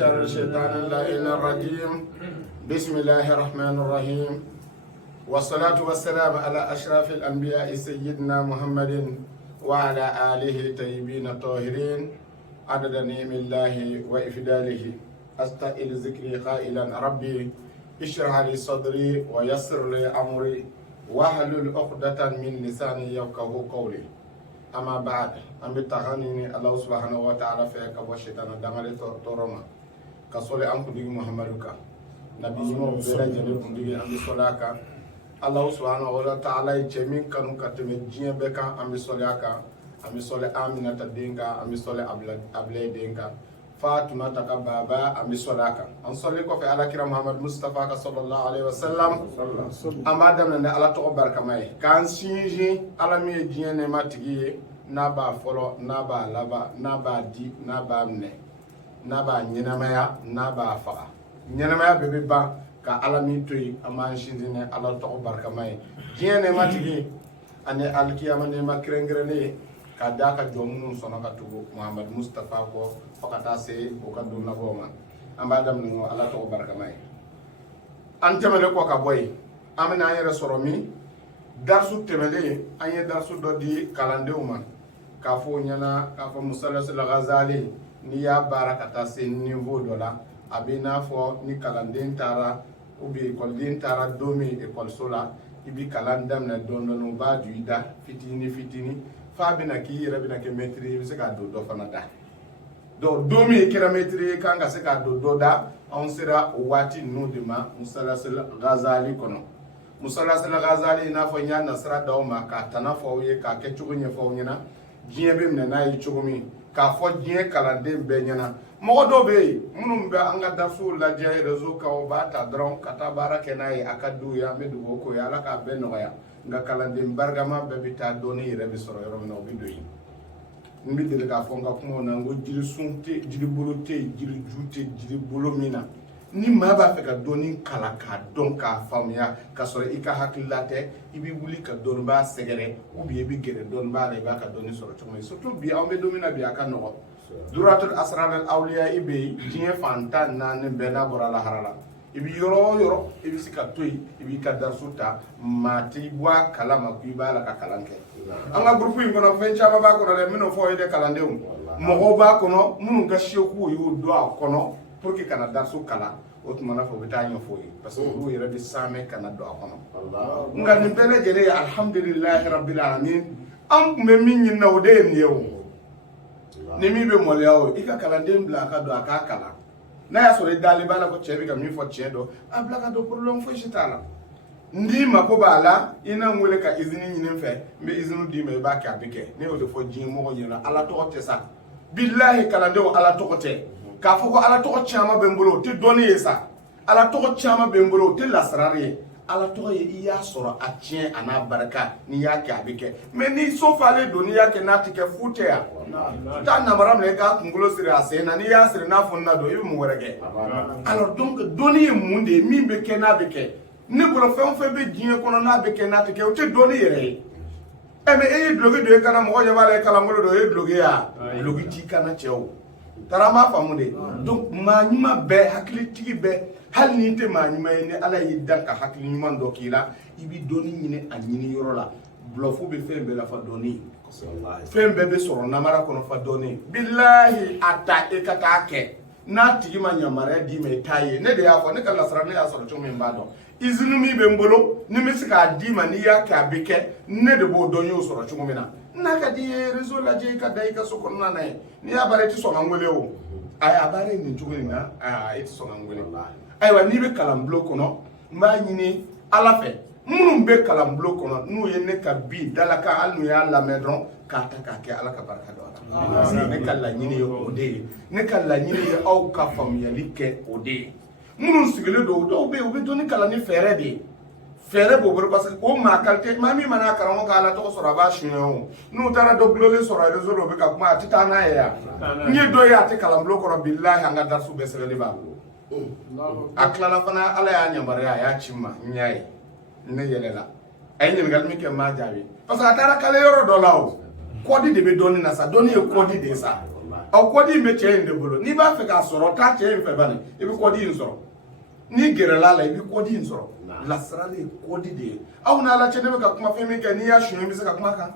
شر الشيطان اللعين الرجيم. بسم الله الرحمن الرحيم، والصلاة والسلام على أشرف الأنبياء سيدنا محمد وعلى آله الطيبين الطاهرين عدد نعم الله وإفضاله. أستقل ذكري قائلا ربي اشرح لي صدري ويسر لي أمري واحلل عقدة من لساني يفقهوا قولي. أما بعد أم بتغنيني الله سبحانه وتعالى فيك وشيطان دمالي تورما كسولي أنكو دي محمدك نبي يمو بلا جميل كندي أم بسولاك الله سبحانه وتعالى يجمين كانوا كتمجين بك أم بسولاك أم بسولي آمنة دينك أم بسولي أبلي دينك فاطمة تكبابا أم بسولاك أنصلي كوفي على كرام محمد مصطفى صلى الله عليه وسلم أما دمنا على تقبر كماي كان سينجي على مي جين ما تجي نابا فلو نابا لبا نابا دي نابا مني نابا نينامايا نابا فا نينامايا بيبي با ka ala mi toyi ama shindine ala to barka mai jene matigi ane alkiyama ne makrengre ka daka jomun sono ka tugo Muhammad Mustafa ko fakata se o ka donna goma amba dam no ala to barka mai an temele ko ka boy amina yere soromi darsu temele anye darsu do di kalande uma ka fo nyana ka fo musallas al-Ghazali ni ya barakata se niveau dola abina fo ni kalande tara ubi école din tara domi école sola ibi kalandam na don ba duida fitini fa bina ki rabina ke maîtrise se ka do fana da do domi kira maîtrise kanga se ka do da on sera wati nudima musallasil Ghazali kono musallasil Ghazali na fo nya nasra da ma ka tana fo ye ka ke chugunya fo nyina jiebe mna na yi chugumi ka fo jie kalande be nyana modo be munum be anga darsu la je rezo ka o bata dron kata barake nay akadu ya medu ko ya la ka be no ya nga kalande bargama be bita doni rebi soro yoro no bi doyi mbi de ka fo nga kumo na ngo jiri sunte jiri bolote jiri jute jiri bolomina ni ma ba fe ka doni kala ka don ka famya ka soro ika hakilate ibi wuli ka don ba segere ubi ebi gere don ba le ba ka doni soro tumo surtout bi awme domina bi aka no duratul asrar al awliya ibe jien fantan nan bena bora la harala ibi yoro ibi sikatoy ibi ka darsuta mati bwa kalama ku ibala ka kalanke anga groupe ngono fencha baba ko re mino fo ide kalande mo ba kono munu ga sheku yu do kono pour que kana darsu kala otuma fo bita nyo fo parce que ru yere bi same kana do kono nga ni bele jere alhamdulillah rabbil alamin am me min na ode niyo ni mi be moliao ika kalande mbla ka do aka kala na ya sore dali bala ko chebi ka mi fo chedo abla ka do problem fo shitala ndi mako bala ina ngwele ka izini nyine fe me izinu di me ba ka bike ne o de fo jin mo nyina ala to tesa billahi kalande o ala to te ka fo ko ala to chama be mbolo te doni yesa ala to chama be mbolo te lasrari ala to ye iya soro a tien ana baraka ni ya ka bike me ni so fale doni ya ke na tike fute ya ta na maram le ka ngulo sire ase na ni ya sire na fonna do ibi mu werege alors donc doni munde mi be ke na bike ni bolo fe be jien kono na bike na tike o te doni yere e me e drogue do kana mo ya bale kala ngolo do e drogue ya drogue ti kana cheo tarama famude donc ma nyima be hakili tigi be hal ni te ma nyima ni ala yidda ka hakili nyima ndo kila ibi doni nyine anyini yoro la blofo be fe be la fa doni fembe be soro namara kono fa doni billahi ata e kata ke na tigi ma nyamara di me taye ne de ya fa ne kala sara ne ya soro chumi mbado izinu mi be mbolo ni mi sika di ma ni ya ka beke ne de bo doni o soro chumi na naka di rezo la je ka dai ka sokon na na ni ya bare ti so ngwele o ay abare ni chumi na ay ti so ngwele ay wa ni be kalam bloko no ma nyini ala fe munum be kalam bloko no nu ye ne ka bi dalaka alnu ya la medron ka ta ka ke ala ka barka do ala ne kala nyini yo ode ne kala nyini yo au ka fam ya like ode munun sigele do be do ni kala ni fere de fere bo parce que o ma kalte mami mana karango kala to so raba shino nu tara do glole so ra rezo be ka kuma titana ya nye do ya te kalam bloko no billahi anga darsu be sele ba aklala fana ala ya nyambare ya chimma nyai ne yelela ay ni ngal mi ke ma jabi parce que atara kala yoro do lawo kodi de be doni na sa doni e kodi de sa aw kɔdi in bɛ cɛ in de bolo n'i b'a fɛ k'a sɔrɔ taa cɛ in fɛ bani i bɛ kɔdi in sɔrɔ n'i gɛrɛla la i bɛ kɔdi in sɔrɔ lasirali ye kɔdi de ye aw n'ala cɛ ne bɛ ka kuma fɛn min kɛ n'i y'a suɲɛ i bɛ se ka kuma kan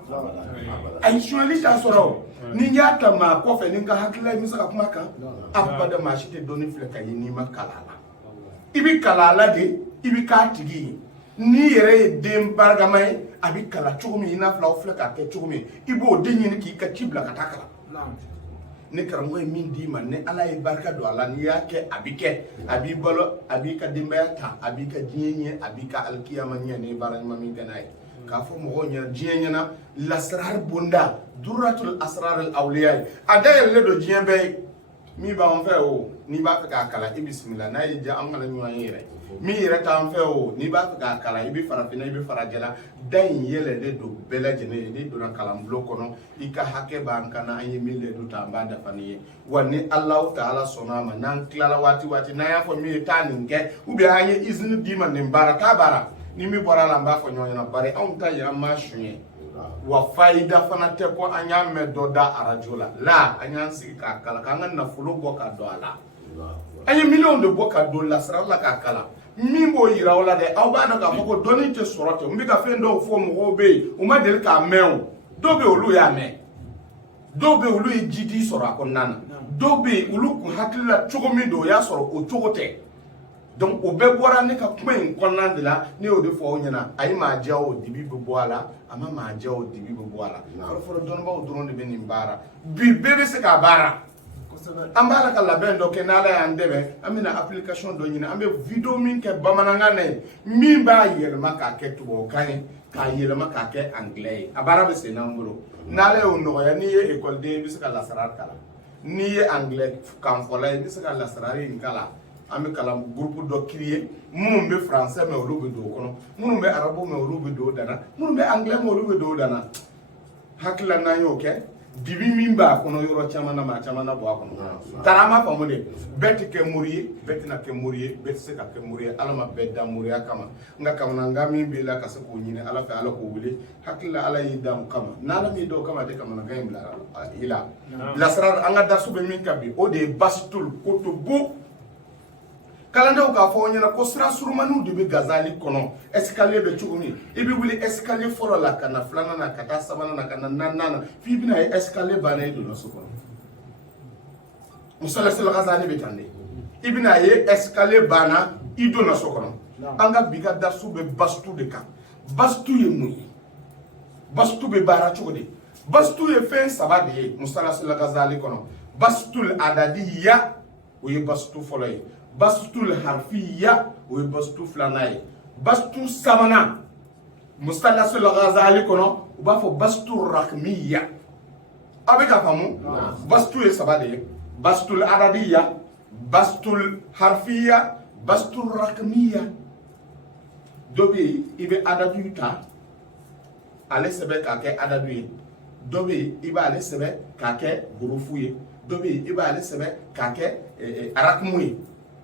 ayi suɲɛli t'a sɔrɔ ni y'a ta maa kɔfɛ ni n ka hakilila i bɛ se ka kuma kan abada maa si tɛ dɔnni filɛ ka ye n'i ma kala la i bɛ kala la de i bɛ k'a tigi ye n'i yɛrɛ ye den barikama ye a bɛ kala cogo min i n'a fɔ aw filɛ k'a kɛ cogo min i b'o den ɲini k'i ka ci bila ka taa kalan ni karamɔgɔ ye min d'i ma ni ala ye barika don a la n'i y'a kɛ a bɛ kɛ a b'i balo a b'i ka denbaya ta a b'i ka diɲɛ ɲɛ a b'i ka alikiyama ɲɛ ni baara ɲuman min kɛ n'a ye k'a fɔ mɔgɔw ɲɛna diɲɛ ɲɛna lasrar bonda duratul asrar al awliya a dayɛlɛlen don diɲɛ bɛɛ ye min b'an fɛ o n'i b'a fɛ k'a kalan i bisimila n'a ye diya an kana ɲɔgɔn ye yɛrɛ min yɛrɛ t'an fɛ o n'i b'a fɛ k'a kalan i bɛ farafinna i bɛ farajɛla da in yɛlɛlen don bɛɛ lajɛlen ye n'i donna kalanbulon kɔnɔ i ka hakɛ b'an kan an ye min ledu ta an b'a dafa ni ye wa ni Alahu Taala sɔnna a ma n'an tilala waati n'an y'a fɔ min ye taa nin kɛ an ye izini d'i ma nin baara taa baara ni min bɔra la an b'a fɔ ɲɔgɔn ɲɛna bari anw ta ye an m'a suɲɛ wa fayida fana tɛ ko an y'a mɛn dɔ da arajo la an y'an sigi k'a kalan k'an ka nafolo bɔ ka don a la an ye miliyɔnw de bɔ ka don lasirali la k'a kalan min b'o yira aw la dɛ aw b'a dɔn k'a fɔ ko dɔnni tɛ sɔrɔ ten n bɛ ka fɛn dɔw fɔ mɔgɔw bɛ yen u ma deli k'a mɛn o dɔw bɛ yen olu y'a mɛn dɔw bɛ yen olu ye jidi sɔrɔ a kɔnɔna na dɔw bɛ yen olu kun hakili la cogo min don o y'a sɔrɔ o cogo tɛ donc o bɛɛ bɔra ne ka kuma in kɔnɔna de la ne y'o de fɔ aw ɲɛna a ye maa diya o dibi bɛ bɔ a la a ma maa diya o dibi bɛ bɔ a la fɔlɔfɔlɔ dɔnnibaw dɔrɔn de bɛ nin baara bi bɛɛ bɛ se k'a baara an b'a la ka labɛn dɔ kɛ n'ala y'an dɛmɛ an bɛna application dɔ ɲini an bɛ video min kɛ bamanankan na ye min b'a yɛlɛma k'a kɛ tubabukan ye k'a yɛlɛma k'a kɛ anglais ye a baara bɛ sen n'an bolo n'ala y'o nɔgɔya n'i ye école den i bɛ se ka lasarari kalan n'i ye anglais kan fɔla ye i bɛ se ka lasarari in kalan an bɛ kalan groupe dɔ créer minnu bɛ français mɛn olu bɛ don o kɔnɔ minnu bɛ arabu mɛn olu bɛ don o dana minnu bɛ anglais mɛn olu bɛ don o dana hakilila n'an y'o kɛ dibi min b'a kɔnɔ yɔrɔ caman na maa caman na bɔ a kɔnɔ tara an b'a faamu de bɛɛ tɛ kɛ mori ye bɛɛ tɛna kɛ mori ye bɛɛ tɛ se ka kɛ mori ye ala ma bɛɛ da moriya kama nka kamanagan min b'i la ka se k'o ɲini ala fɛ ala k'o wele hakilila ala y'i da o kama n'ala m'i da o kama a tɛ kamanagan in bila i la bilasira an ka daso bɛ min ka bi o de ye basitul kutubu kalandenw k'a fɔ aw ɲɛna ko sira surumaniw de bɛ Gazali kɔnɔ escalier bɛ cogo min i bɛ wuli escalier fɔlɔ la ka na filanan na ka taa sabanan na ka na naaninan na f'i bɛna ye escalier banna i donna so kɔnɔ Musa Gazali bɛ tan de i bɛna ye escalier banna i donna so kɔnɔ an ka bi ka dasu bɛ basitu de kan basitu ye mun ye basitu bɛ baara cogo di basitu ye fɛn saba de ye Musa Gazali kɔnɔ basitul adadiya o ye basitu fɔlɔ ye basitul harfiya o ye basitu filanan ye basitu sabanan Musa Gazali kɔnɔ u b'a fɔ basitu rakmiya a bɛ ka faamu basitu ye saba de ye basitul adadiya basitul harfiya basitul rakmiya dɔ bɛ yen i bɛ adadu ta ale sɛbɛn k'a kɛ adadu ye dɔ bɛ yen i b'ale sɛbɛn k'a kɛ hurufu ye dɔ bɛ yen i b'ale sɛbɛn k'a kɛ arakimu ye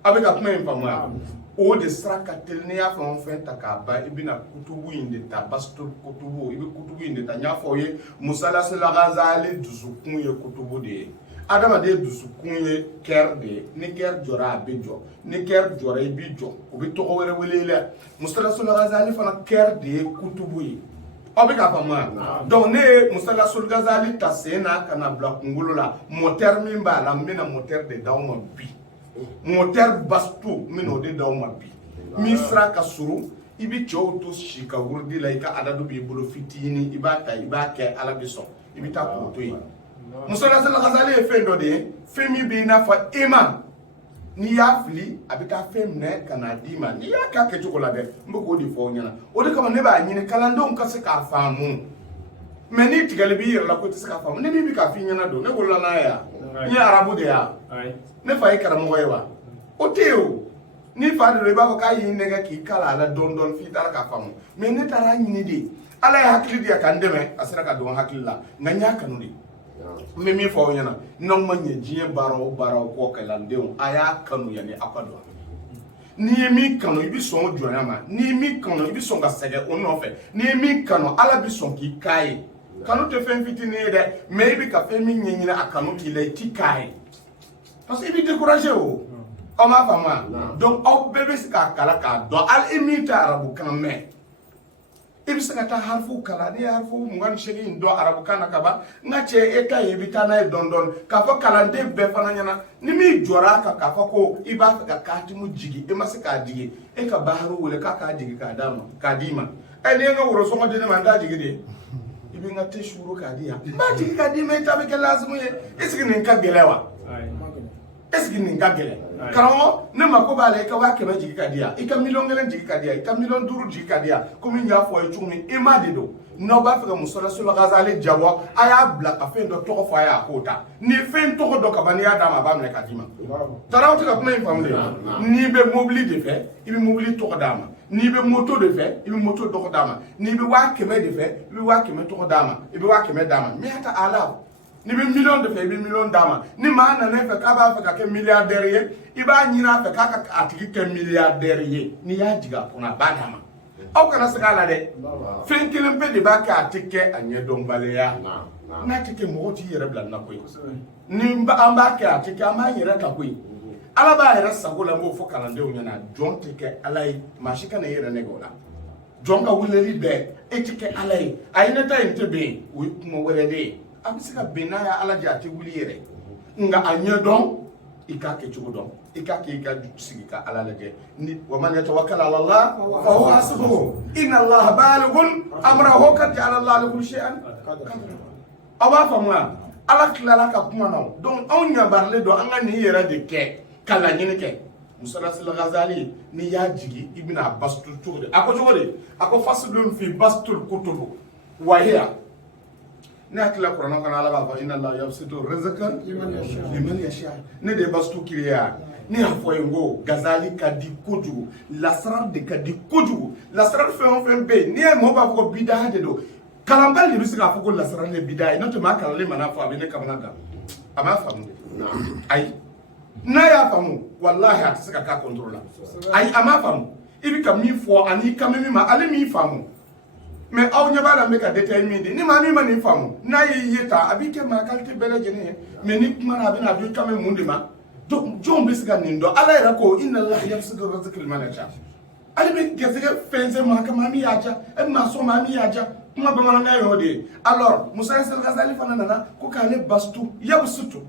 a bɛ ka kuma in faamuya o de sira ka teli n'i y'a fɛn o fɛn ta k'a ban i bɛna kutubu in de ta basitul kutubu i bɛ kutubu in de ta n y'a fɔ aw ye Musa Gazali dusukun ye kutubu de ye adamaden dusukun ye kɛri de ye ni kɛri jɔra a bɛ jɔ ni kɛri jɔra i bɛ jɔ o bɛ tɔgɔ wɛrɛ wele i la Musa Gazali fana kɛri de ye kutubu ye aw bɛ ka faamuya donc ne ye Musa Gazali ta sen na ka na bila kunkolo la moteur min b'a la n bɛna moteur de d'aw ma bi moteur basitu n bɛna o de d'aw ma bi min sira ka surun i bɛ cɛw to si ka wurudi la i ka adadu b'i bolo fitinin i b'a ta i b'a kɛ ala bɛ sɔn i bɛ taa k'o to yen Musa Gazali ye fɛn dɔ de ye fɛn min bɛ i n'a fɔ e ma n'i y'a fili a bɛ taa fɛn minɛ ka n'a d'i ma n'i y'a k'a kɛcogo la dɛ n bɛ k'o de fɔ aw ɲɛna o de kama ne b'a ɲini kalandenw ka se k'a faamu mɛ n'i tigɛli b'i yɛrɛ la ko i tɛ se k'a faamu ni min bɛ k'a f'i ɲɛna don ne wolola n'a ye yan n ye arabu de yan ne fa ye karamɔgɔ ye wa o tɛ yen o n'i fa de don i b'a fɔ k'a y'i nɛgɛ k'i kala a la dɔɔni dɔɔni f'i taara k'a faamu mɛ ne taara ɲini de ala ye hakili di yan ka n dɛmɛ a sera ka don hakili la nka n y'a kanu de n bɛ min fɔ aw ɲɛna n'aw ma ɲɛ diɲɛ baara o baara kɔ kalandenw a y'a kanu yanni aw ka don n'i ye min kanu i bɛ sɔn o jɔnya ma n'i ye min kanu i bɛ sɔn ka sɛgɛn o nɔfɛ n'i ye min kanu ala bɛ sɔn k'i k'a ye kanu te fɛn fitinin ye dɛ mais i bɛ ka fɛn min ɲɛɲini a kanu k'i la i ti k'a ye parce que i bɛ découragé o aw m'a faamu wa donc aw bɛɛ bɛ se k'a kala k'a dɔn hali i min tɛ arabukan mɛn i bɛ se ka taa harifu kalan n'i ye harifu 28 dɔn arabukan na ka ban n ka cɛ e ta ye i bɛ taa n'a ye dɔɔni dɔɔni k'a fɔ kalanden bɛɛ fana ɲɛna ni min jɔra a kan k'a fɔ ko i b'a fɛ ka katimu jigi e ma se k'a jigi e ka baharu wele k'a k'a jigi k'a d'a ma k'a d'i ma ni ye n ka worosɔngɔ di ne ma n t'a jigi de i bɛ n ka te suuru k'a di yan n b'a jigi k'a d'i ma i ta bɛ kɛ lazimu ye est ce que nin ka gɛlɛn wa est ce que nin ka gɛlɛn karamɔgɔ ne mako b'a la i ka 100 jigi ka di yan i ka 1,000,000 jigi ka di yan i ka 5,000,000 jigi ka di yan komi n y'a fɔ a ye cogo min i ma de don n'aw b'a fɛ ka musalasul ghazali jabɔ a y'a bila ka fɛn dɔ tɔgɔ fɔ a ye a k'o ta ni fɛn tɔgɔ dɔ ka ban n'i y'a d'a ma a b'a minɛ k'a d'i ma taraw tɛ ka kuma in faamu de n'i bɛ mobili de fɛ i bɛ mobili tɔgɔ d'a ma n'i bɛ moto de fɛ i bɛ moto tɔgɔ d'a ma n'i bɛ 100 de fɛ i bɛ 100 tɔgɔ d'a ma i bɛ 100 d'a ma mais a ta ala ni bɛ 1,000,000 de fɛ i bɛ 1,000,000 d'a ma ni maa nana e fɛ k'a b'a fɛ ka kɛ milliardaire ye i b'a ɲini a fɛ k'a ka a tigi kɛ milliardaire ye n'i y'a jigin a kɔnɔ a b'a d'a ma aw kana segin a la dɛ fɛn kelen pe de b'a kɛ a tɛ kɛ a ɲɛdɔnbaliya n'a tɛ kɛ mɔgɔ t'i yɛrɛ bila nin na koyi ni an b'a kɛ a tɛ kɛ an b'a yɛrɛ ta koyi ala b'a yɛrɛ sago la n b'o fɔ kalandenw ɲɛna jɔn tɛ kɛ ala ye maa si kana i yɛrɛ nɛgɛ o la jɔn ka weleli bɛɛ e tɛ kɛ ala ye a ye ne ta in tɛ bɛn o ye kuma wɛrɛ de ye a bɛ se ka bɛn n'a ye ala jɛ a tɛ wuli yɛrɛ nka a ɲɛdɔn i k'a kɛ cogo dɔn i k'a kɛ i ka sigi ka ala lajɛ ni wa man yatawakkal ala Allah fa huwa hasbuhu inna Allah balighun amrahu qad ja'ala Allah li kulli shay'in qadra aw b'a faamu wa ala tilala ka kuma na donc anw ɲabaralen don an ka nin yɛrɛ de kɛ ka laɲini kɛ musalasul ghazali ni y'a jigi i bɛna a bastu cogo di a ko cogo di a ko faslun fi bastul kutub wa hiya ne hakili la kuranɛ kɔnɔ ala b'a fɔ inna Allah yabsutu rizqa liman yasha ne de bastu kiriya ne y'a fɔ yen ko Gazali ka di kojugu lasara de ka di kojugu lasara fɛn o fɛn bɛ yen n'i ye mɔgɔ b'a fɔ ko bidaha de don kalanbali de bɛ se k'a fɔ ko lasara de bidaha ye n'o tɛ maa kalanlen mana fɔ a bɛ ne kamana gan a m'a faamu de ayi n'a y'a faamu walahi a tɛ se ka k'a contrôle la ayi a m'a faamu i bɛ ka min fɔ ani kan min ma ale min faamu mais aw ɲɛ b'a la n bɛ ka détail min di ni maa min ma nin faamu n'a y'i ye ta a b'i kɛ maa qualité bɛɛ lajɛlen ye mais ni kuma na a bɛna a b'i kan mun de ma donc jɔnw bɛ se ka nin dɔn ala yɛrɛ ko inna Allah yabsutu rizqa liman yasha ale bɛ garisɛgɛ fɛnsɛn maa kan maa min y'a diya e bɛna sɔn maa min y'a diya kuma bamanankan y'o de ye alors musalasul ghazali fana nana ko k'ale bastu yabsutu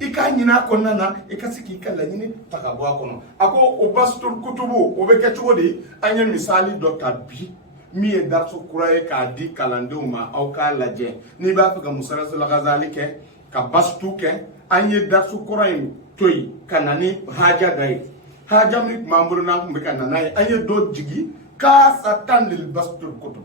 i k'a ɲini a kɔnɔna na i ka se k'i ka laɲini ta ka bɔ a kɔnɔ a ko o bastul kutubu o bɛ kɛ cogo di an ye misali dɔ ta bi min ye darisu kura ye k'a di kalandenw ma aw k'a lajɛ n'i b'a fɛ ka musalasul ghazali kɛ ka bastu kɛ an ye darisu kura in to yen ka na ni haja da ye haja min tun b'an bolo n'an tun bɛ ka na n'a ye an ye dɔ jigi kaasatan lil bastul kutub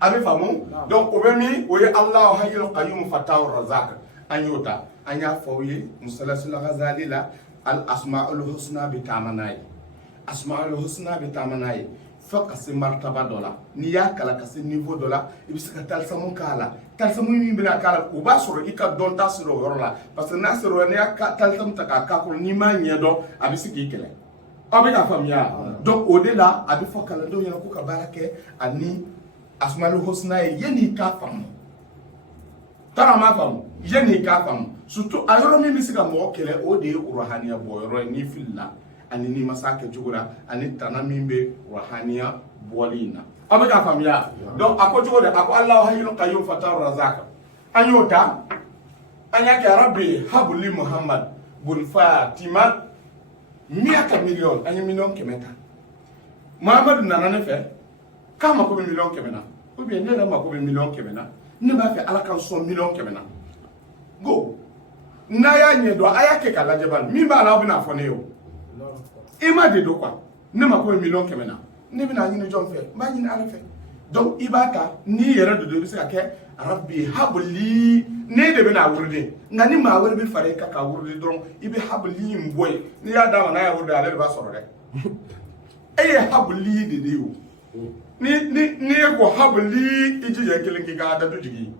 a bɛ faamu donc o bɛ min o ye Allahu hayyul qayyum fatahu razaq an y'o ta an y'a fɔ aw ye musalasul ghazali la al asmaul husna bɛ taama n'a ye asmaul husna bɛ taama n'a ye fo ka se martaba dɔ la n'i y'a kalan ka se niveau dɔ la i bɛ se ka talisamu k'a la talisamu min bɛna k'a la o b'a sɔrɔ i ka dɔnta sera o yɔrɔ la parce que n'a sera o la n'i y'a talisamu ta k'a k'a kɔnɔ n'i m'a ɲɛdɔn a bɛ se k'i kɛlɛ aw bɛ k'a faamuya donc o de la a bɛ fɔ kalandenw ɲɛna ko ka baara kɛ ani asmaul husna ye yanni i k'a faamu tara m'a faamu yanni i k'a faamu surtout a yɔrɔ min bɛ se ka mɔgɔ kɛlɛ o de ye ruhaniya bɔ yɔrɔ ye n'i filila ani n'i ma s'a kɛcogo la ani tana min bɛ ruhaniya bɔli in na aw bɛ k'a faamuya donc a ko cogo di a ko Allahu hayyul qayyum fatahu razaq an y'o ta an y'a kɛ rabbi habli Muhammad bun Fatima 100 million an ye 1,000,000 ta Muhammadu nana ne fɛ k'a mako bɛ 1,000,000 na ou bien ne yɛrɛ mako bɛ 1,000,000 na ne b'a fɛ ala ka sɔn 1,000,000 na go n'a y'a ɲɛdɔn a y'a kɛ k'a lajɛ bani min b'a la aw bɛna fɔ ne ye o i ma de don quoi ne mako bɛ 1,000,000 na ne bɛna ɲini jɔn fɛ n b'a ɲini ala fɛ donc i b'a ta n'i yɛrɛ de don i bɛ se ka kɛ rabbi habli ne de bɛna wurudi nka ni maa wɛrɛ bɛ fara i kan ka wurudi dɔrɔn i bɛ habli in bɔ yen n'i y'a d'a ma n'a y'a wurudi ale de b'a sɔrɔ dɛ e ye habli de ye o ni ye ko habli i jija kelen k'i ka datu jigin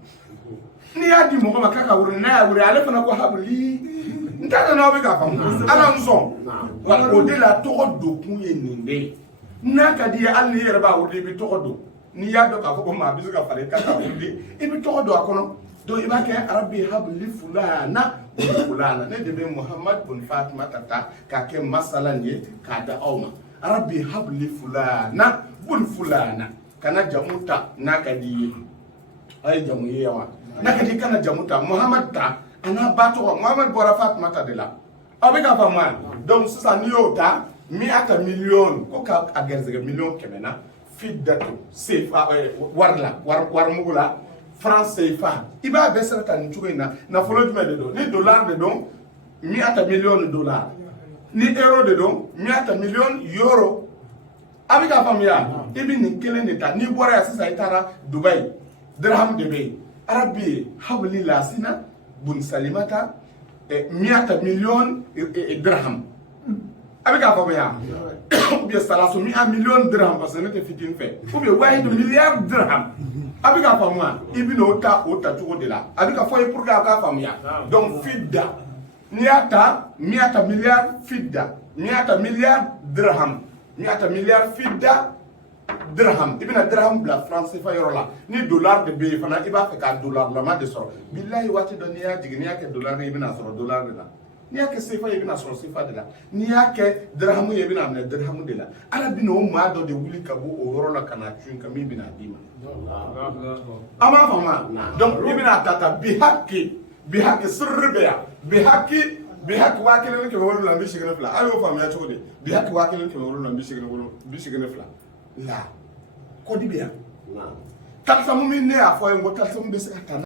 n'i y'a di mɔgɔ ma k'a ka wurudi n'a y'a wurudi ale fana ko habli n t'a dɔn n'aw bɛ k'a faamu ala n sɔn wa o de la tɔgɔ don kun ye nin de ye n'a ka di ye hali n'i yɛrɛ b'a wurudi i bɛ tɔgɔ don n'i y'a dɔn k'a fɔ ko maa bɛ se ka fara i kan ka wuli i bɛ tɔgɔ don a kɔnɔ donc i b'a kɛ arabi habli fulana fulana ne de bɛ Muhamad bun Fatima ta k'a kɛ masalan ye k'a da aw ma arabi habli fulana bun fulana kana jamu ta n'a ka di ye a ye jamu ye wa n'a ka di kana jamu ta Muhamad ta a n'a ba tɔgɔ Muhamad bɔra Fatima ta de la aw bɛ k'a faamu wa donc sisan n'i y'o ta 100 million ko ka a garisɛgɛ million 100 na fiddatu sefa wari la wari mugu la franc CFA i b'a bɛɛ sɛbɛn ta nin cogo in na nafolo jumɛn de don ni dollar de don 100 million dollar ni euro de don 100 million euro a bɛ k'a faamuya i bɛ nin kelen de ta n'i bɔra yan sisan i taara Dubai dirham de bɛ yen arabi habli lasina bun salimata 100 million dirham a bɛ k'a faamuya ou bien salasu 100 million dirham parce que ne tɛ fitinin fɛ ou bien wahid milliard dirham a bɛ k'a faamuya i bɛ n'o ta cogo de la a bɛ ka fɔ ye pour que a k'a faamuya donc fidda n'i y'a ta 100 milliard fidda 100 milliard dirham 100 milliard fidda dirham i bɛna dirham bila franc CFA yɔrɔ la ni dollar de bɛ yen fana i b'a fɛ ka dollar lama de sɔrɔ bilahi waati dɔ n'i y'a jigin n'i y'a kɛ dollar ye i bɛna sɔrɔ dollar de la n'i y'a kɛ CFA ye i bɛna sɔrɔ CFA de la n'i y'a kɛ dirham ye i bɛna minɛ dirham de la ala bɛna o maa dɔ de wuli ka bɔ o yɔrɔ la ka na cun ka min bɛna d'i ma an b'a faamu donc i bɛna ta bihaki sirri bɛ yan bihaki 1782 a y'o faamuya cogo di bihaki 1782 la kɔdi bɛ yan talisamu min ne y'a fɔ a ye n ko talisamu bɛ se ka taa